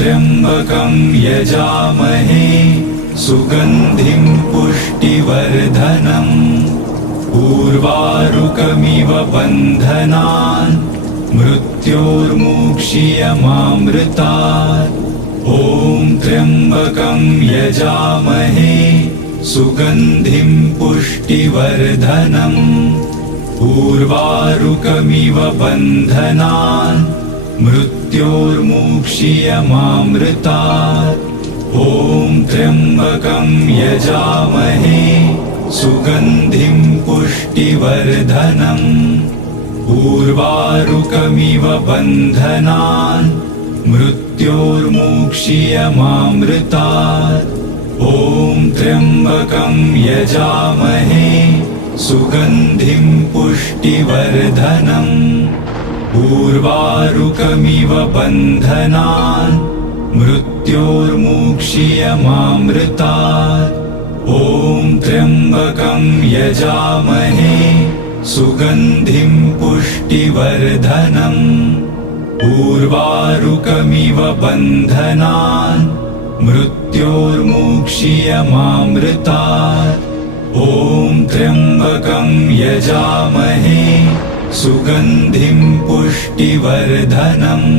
त्र्यंबकं यजामहे सुगंधिं पुष्टिवर्धनम् उर्वारुकमिव बन्धनान् मृत्योर्मुक्षीयमामृतात्। ॐ त्र्यंबकं यजामहे सुगंधिं पुष्टिवर्धनम् उर्वारुकमिव बन्धनान् मृत्योर्मुक्षीयमामृतात्। ॐ त्र्यंबकं यजामहे सुगंधिं पुष्टिवर्धनम् उर्वारुकमिव बन्धनान् मृत्योर्मुक्षीयमामृतात्। ॐ त्र्यंबकं यजामहे सुगंधिं पुष्टिवर्धनम् उर्वारुकमिव बन्धनान् मृत्योर्मुक्षीयमामृतात्। ॐ त्र्यंबकं यजामहे सुगंधिं पुष्टिवर्धनम् उर्वारुकमिव बन्धनान् मृत्योर्मुक्षीयमामृतात्। ॐ त्र्यंबकं यजामहे सुगंधिं पुष्टिवर्धनम्